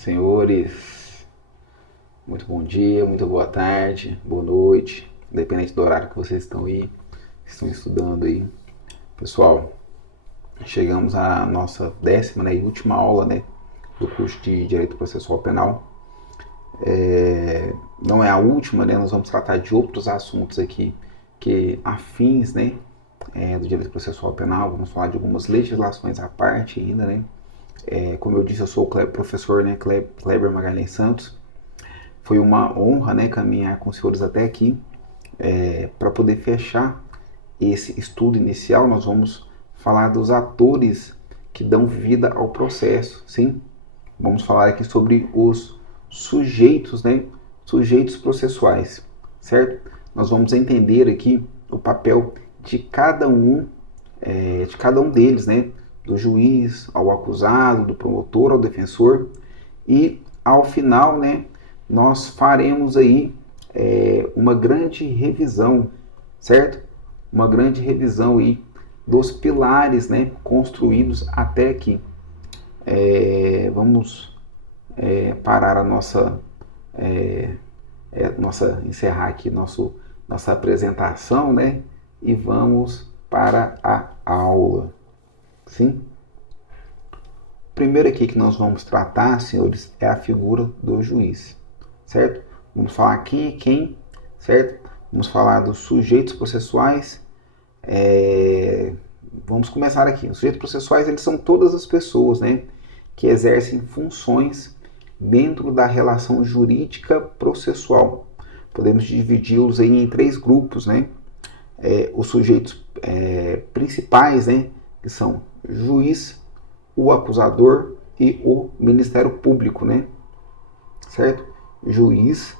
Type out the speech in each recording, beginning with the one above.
Senhores, muito bom dia, muito boa tarde, boa noite, independente do horário que vocês estão aí, estão estudando aí. Pessoal, chegamos à nossa 10ª, e última aula, do curso de Direito Processual Penal. Não é a última, nós vamos tratar de outros assuntos aqui que afins, do Direito Processual Penal. Vamos falar de algumas legislações à parte ainda, como eu disse, eu sou o professor, Kleber Magalhães Santos. Foi uma honra, caminhar com os senhores até aqui. Para poder fechar esse estudo inicial, nós vamos falar dos atores que dão vida ao processo, sim? Vamos falar aqui sobre os sujeitos, sujeitos processuais, certo? Nós vamos entender aqui o papel de cada um deles, do juiz ao acusado, do promotor ao defensor, e ao final, nós faremos aí uma grande revisão, certo? Uma grande revisão aí dos pilares, construídos até aqui. Vamos parar a encerrar aqui nossa apresentação, e vamos para a aula. Sim? Primeiro aqui que nós vamos tratar, senhores, é a figura do juiz, certo? Vamos falar quem é quem, certo? Vamos falar dos sujeitos processuais. Vamos começar aqui. Os sujeitos processuais, eles são todas as pessoas, que exercem funções dentro da relação jurídica processual. Podemos dividi-los aí em 3 grupos, os sujeitos principais, que são juiz, o acusador e o Ministério Público, certo? Juiz,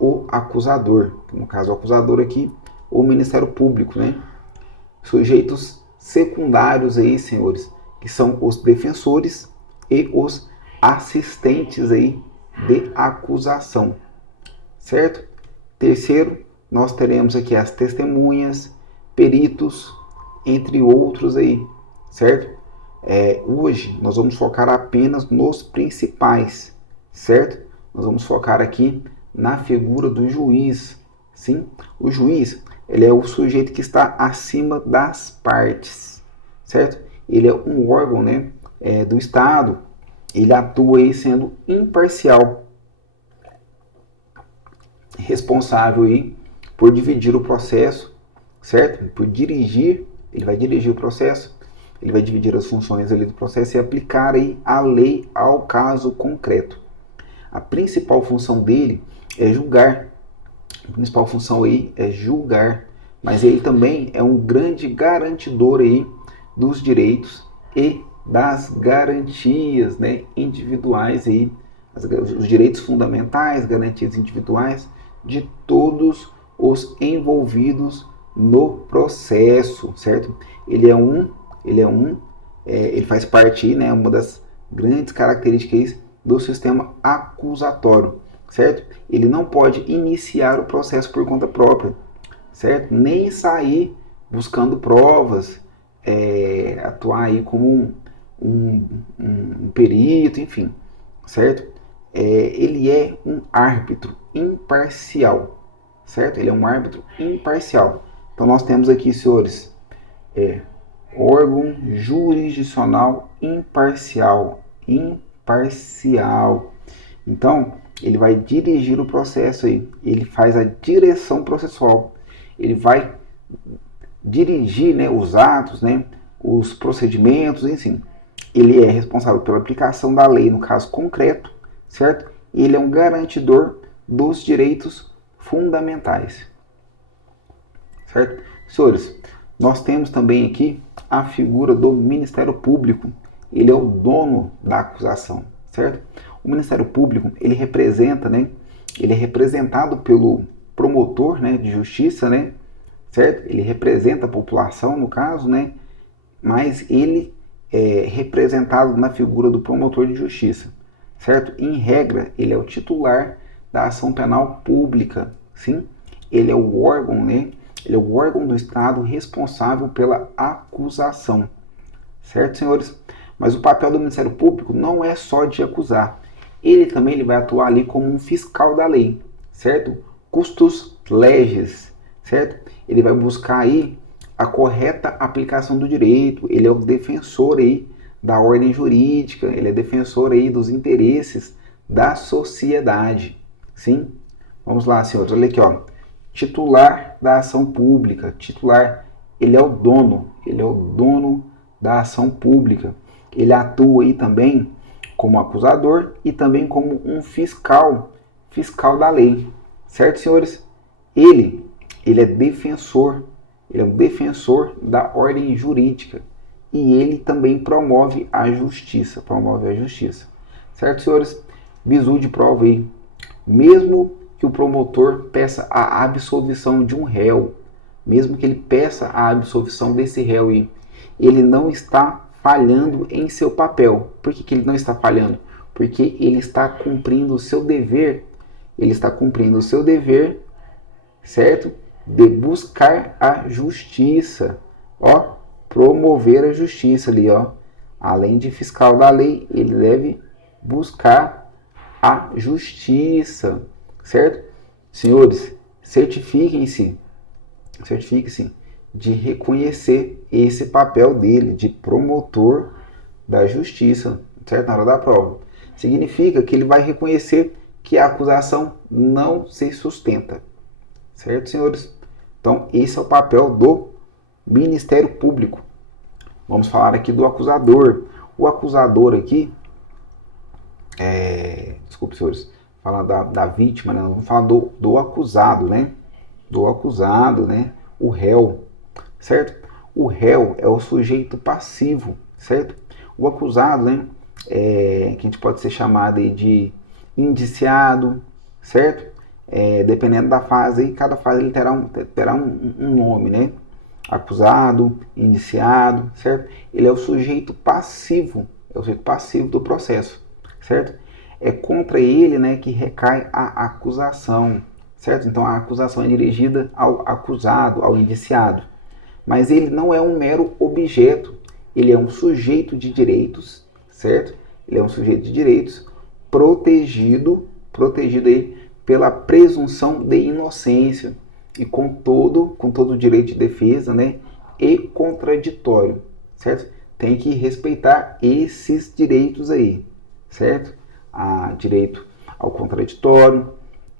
o acusador, no caso o acusador aqui, o Ministério Público, Sujeitos secundários aí, senhores, que são os defensores e os assistentes aí de acusação, certo? Terceiro, nós teremos aqui as testemunhas, peritos, entre outros aí, certo? Hoje nós vamos focar apenas nos principais, certo? Nós vamos focar aqui na figura do juiz, sim? O juiz, ele é o sujeito que está acima das partes, certo? Ele é um órgão, do Estado. Ele atua aí sendo imparcial, responsável aí por dividir o processo, certo? Por dirigir, ele vai dirigir o processo, ele vai dividir as funções ali do processo e aplicar aí a lei ao caso concreto. A principal função dele é julgar. A principal função aí é julgar, mas ele também é um grande garantidor aí dos direitos e das garantias, individuais aí, os direitos fundamentais, garantias individuais de todos os envolvidos no processo, certo? Ele faz parte aí, uma das grandes características do sistema acusatório, certo? Ele não pode iniciar o processo por conta própria, certo? Nem sair buscando provas, atuar aí como um perito, enfim, certo? Ele é um árbitro imparcial, certo? Ele é um árbitro imparcial. Então nós temos aqui, senhores, órgão jurisdicional imparcial. Então, ele vai dirigir o processo aí, ele faz a direção processual, ele vai dirigir, os atos, os procedimentos, enfim. Ele é responsável pela aplicação da lei no caso concreto, certo? Ele é um garantidor dos direitos fundamentais, certo? Senhores, nós temos também aqui a figura do Ministério Público. Ele é o dono da acusação, certo? O Ministério Público, ele representa, ele é representado pelo promotor, de justiça, certo? Ele representa a população, no caso, mas ele é representado na figura do promotor de justiça, certo? Em regra, ele é o titular da ação penal pública, sim? Ele é o órgão, ele é o órgão do Estado responsável pela acusação, certo, senhores? Mas o papel do Ministério Público não é só de acusar, Ele também vai atuar ali como um fiscal da lei, certo? Custos legis, certo? Ele vai buscar aí a correta aplicação do direito, ele é o defensor aí da ordem jurídica, ele é defensor aí dos interesses da sociedade, sim? Vamos lá, senhores, olha aqui, ó. Titular da ação pública, titular, ele é o dono da ação pública. Ele atua aí também como acusador e também como um fiscal da lei, certo, senhores? Ele é defensor, ele é um defensor da ordem jurídica e ele também promove a justiça, certo, senhores? Visu de prova aí, mesmo que o promotor peça a absolvição de um réu, mesmo que ele peça a absolvição desse réu aí, ele não está falhando em seu papel. Por que ele não está falhando? Porque ele está cumprindo o seu dever, certo? De buscar a justiça, ó, promover a justiça ali, ó. Além de fiscal da lei, ele deve buscar a justiça, certo? Senhores, certifiquem-se de reconhecer esse papel dele, de promotor da justiça, certo? Na hora da prova. Significa que ele vai reconhecer que a acusação não se sustenta, certo, senhores? Então, esse é o papel do Ministério Público. Vamos falar aqui do acusador. O acusador aqui, desculpe, senhores, falar da vítima, né? Vamos falar do acusado, né? Do acusado, né? O réu, certo? O réu é o sujeito passivo, certo? O acusado, né? Que a gente pode ser chamado aí de indiciado, certo? Dependendo da fase, aí, cada fase ele terá um nome, né? Acusado, indiciado, certo? Ele é o sujeito passivo, do processo, certo? É contra ele, né, que recai a acusação, certo? Então a acusação é dirigida ao acusado, ao indiciado. Mas ele não é um mero objeto, ele é um sujeito de direitos, certo? Ele é um sujeito de direitos protegido aí pela presunção de inocência e com todo o direito de defesa, né? E contraditório, certo? Tem que respeitar esses direitos aí, certo? Direito ao contraditório,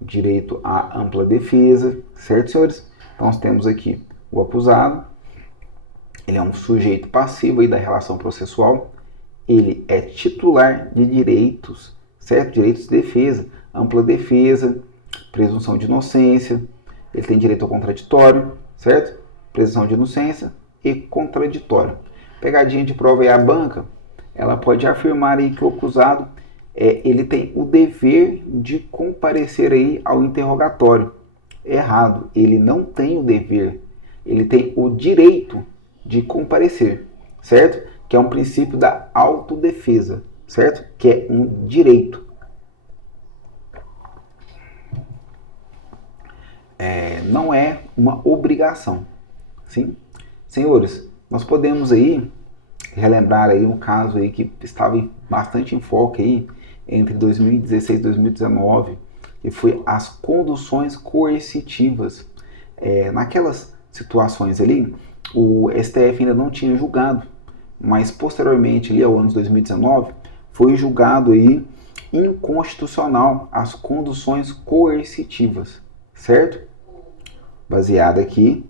direito à ampla defesa, certo, senhores? Então, nós temos aqui o acusado, ele é um sujeito passivo aí da relação processual, ele é titular de direitos, certo? Direitos de defesa, ampla defesa, presunção de inocência, ele tem direito ao contraditório, certo? Presunção de inocência e contraditório. Pegadinha de prova aí, a banca, ela pode afirmar aí que o acusado ele tem o dever de comparecer aí ao interrogatório. Errado, ele não tem o dever, ele tem o direito de comparecer, certo? Que é um princípio da autodefesa, certo? Que é um direito. Não é uma obrigação, sim? Senhores, nós podemos aí relembrar aí um caso aí que estava bastante em foco aí entre 2016 e 2019, que foi as conduções coercitivas. Naquelas situações ali, o STF ainda não tinha julgado, mas posteriormente, ali ao ano de 2019, foi julgado aí inconstitucional as conduções coercitivas, certo? Baseado aqui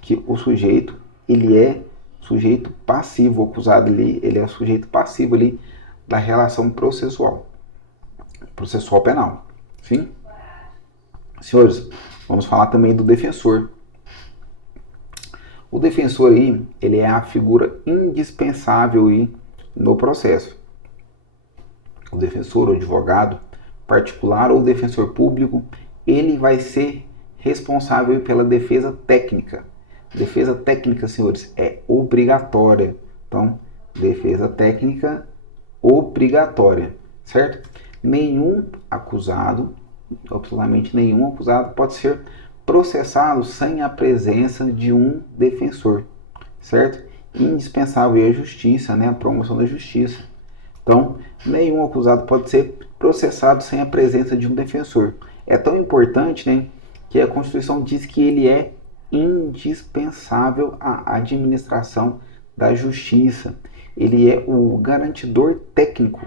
que o sujeito, ele é sujeito passivo, o acusado ali, ele é o sujeito passivo ali da relação processual penal, sim? Senhores, vamos falar também do defensor. O defensor aí, ele é a figura indispensável aí no processo. O defensor, o advogado particular ou defensor público, ele vai ser responsável pela defesa técnica. Defesa técnica, senhores, é obrigatória. Então, defesa técnica obrigatória, certo? Nenhum acusado, absolutamente nenhum acusado, pode ser processado sem a presença de um defensor, certo? Indispensável é a justiça, né? A promoção da justiça. Então, nenhum acusado pode ser processado sem a presença de um defensor. É tão importante, né, que a Constituição diz que ele é indispensável à administração da justiça. Ele é o garantidor técnico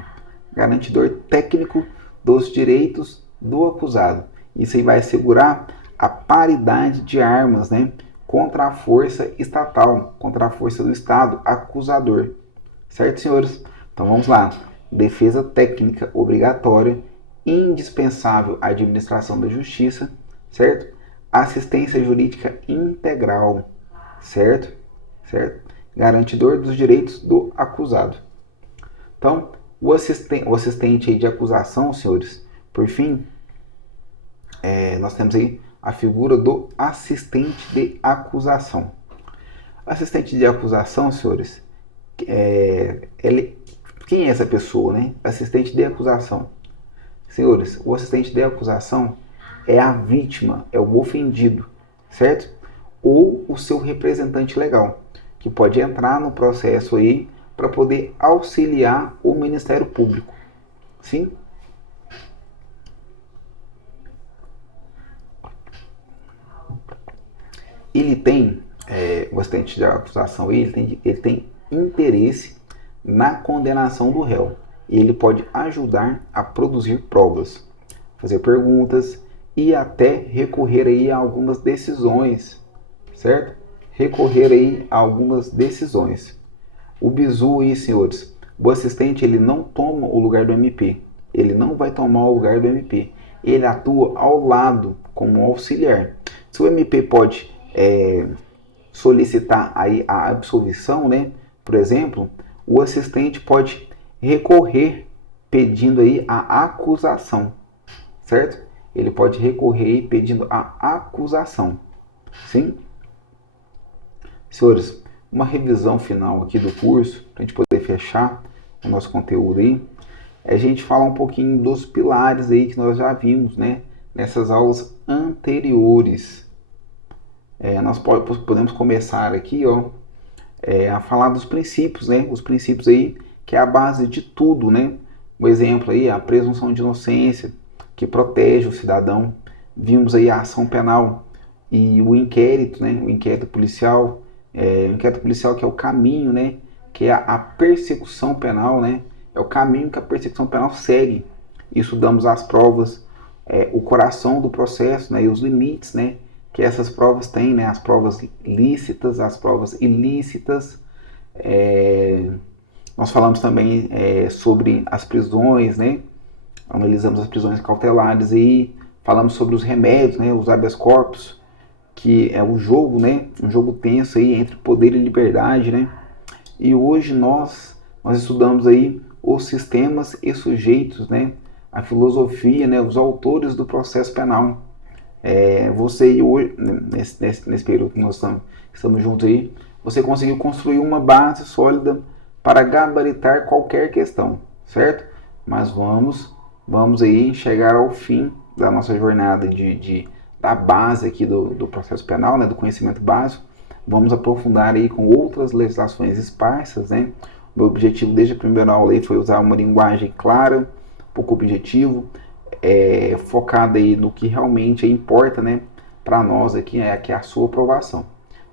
dos direitos do acusado. Isso aí vai assegurar a paridade de armas, né, contra a força estatal, contra a força do Estado acusador. Certo, senhores? Então vamos lá. Defesa técnica obrigatória, indispensável à administração da justiça, certo? Assistência jurídica integral, certo? Certo? Garantidor dos direitos do acusado. Então, o assistente de acusação, senhores, por fim, nós temos aí a figura do assistente de acusação. Assistente de acusação, senhores, quem é essa pessoa, né? Assistente de acusação. Senhores, o assistente de acusação é a vítima, é o ofendido, certo? Ou o seu representante legal, que pode entrar no processo aí para poder auxiliar o Ministério Público. Sim? Ele tem, o assistente de acusação, ele tem interesse na condenação do réu. Ele pode ajudar a produzir provas, fazer perguntas e até recorrer aí a algumas decisões, certo? Recorrer aí a algumas decisões. O bizu aí, senhores, o assistente ele não toma o lugar do MP, ele não vai tomar o lugar do MP, ele atua ao lado como auxiliar. Se o MP pode solicitar aí a absolvição, né? Por exemplo, o assistente pode recorrer pedindo aí a acusação, certo? Ele pode recorrer pedindo a acusação, sim? Senhores, uma revisão final aqui do curso, para a gente poder fechar o nosso conteúdo aí, é a gente falar um pouquinho dos pilares aí que nós já vimos, né? Nessas aulas anteriores. Nós podemos começar aqui, ó, a falar dos princípios, né? Os princípios aí que é a base de tudo, né? Um exemplo aí, a presunção de inocência, que protege o cidadão. Vimos aí a ação penal e o inquérito, né? O inquérito policial, o inquérito policial que é o caminho, né? Que é a persecução penal, né? É o caminho que a persecução penal segue. Estudamos as provas, o coração do processo, né? E os limites, né? Que essas provas têm, né? As provas lícitas, as provas ilícitas. Nós falamos também sobre as prisões, né? Analisamos as prisões cautelares e falamos sobre os remédios, né? Os habeas corpus, que é o jogo, né? Um jogo tenso aí entre poder e liberdade, né? E hoje nós estudamos aí os sistemas e sujeitos, né? A filosofia, né? Os autores do processo penal. Você hoje, nesse período que nós estamos juntos aí, você conseguiu construir uma base sólida para gabaritar qualquer questão, certo? Mas vamos aí chegar ao fim da nossa jornada da base aqui do processo penal, né, do conhecimento básico. Vamos aprofundar aí com outras legislações esparsas, né? O meu objetivo desde a primeira aula aí foi usar uma linguagem clara, pouco objetivo, focada aí no que realmente importa, né, para nós aqui, que é a sua aprovação.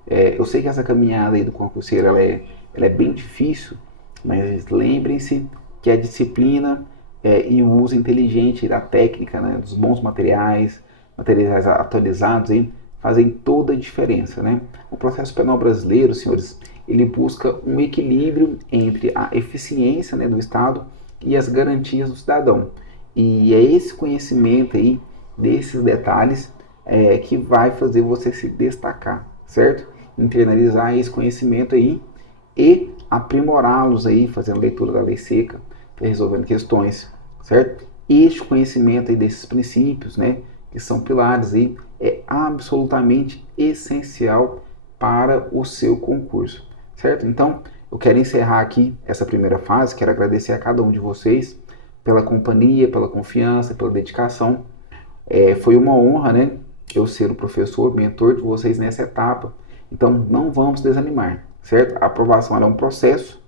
Eu sei que essa caminhada aí do concurseiro ela é bem difícil, mas lembrem-se que a disciplina e o uso inteligente da técnica, né, dos bons materiais atualizados aí, fazem toda a diferença, né? O processo penal brasileiro, senhores, ele busca um equilíbrio entre a eficiência, né, do Estado e as garantias do cidadão. E é esse conhecimento aí, desses detalhes, que vai fazer você se destacar, certo? Internalizar esse conhecimento aí e aprimorá-los aí, fazendo leitura da lei seca, resolvendo questões, certo? Este conhecimento aí desses princípios, né, que são pilares aí, é absolutamente essencial para o seu concurso, certo? Então, eu quero encerrar aqui essa primeira fase, quero agradecer a cada um de vocês pela companhia, pela confiança, pela dedicação. Foi uma honra, né, eu ser o professor, mentor de vocês nessa etapa. Então, não vamos desanimar, certo? A aprovação é um processo.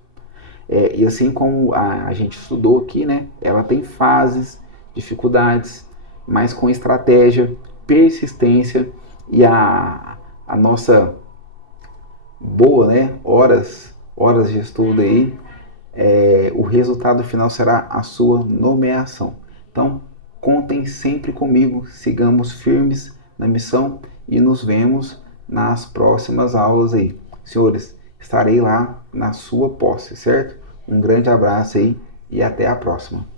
E assim como a gente estudou aqui, né, ela tem fases, dificuldades, mas com estratégia, persistência e a nossa boa, né, horas de estudo aí, o resultado final será a sua nomeação. Então, contem sempre comigo, sigamos firmes na missão e nos vemos nas próximas aulas aí. Senhores, estarei lá na sua posse, certo? Um grande abraço aí e até a próxima.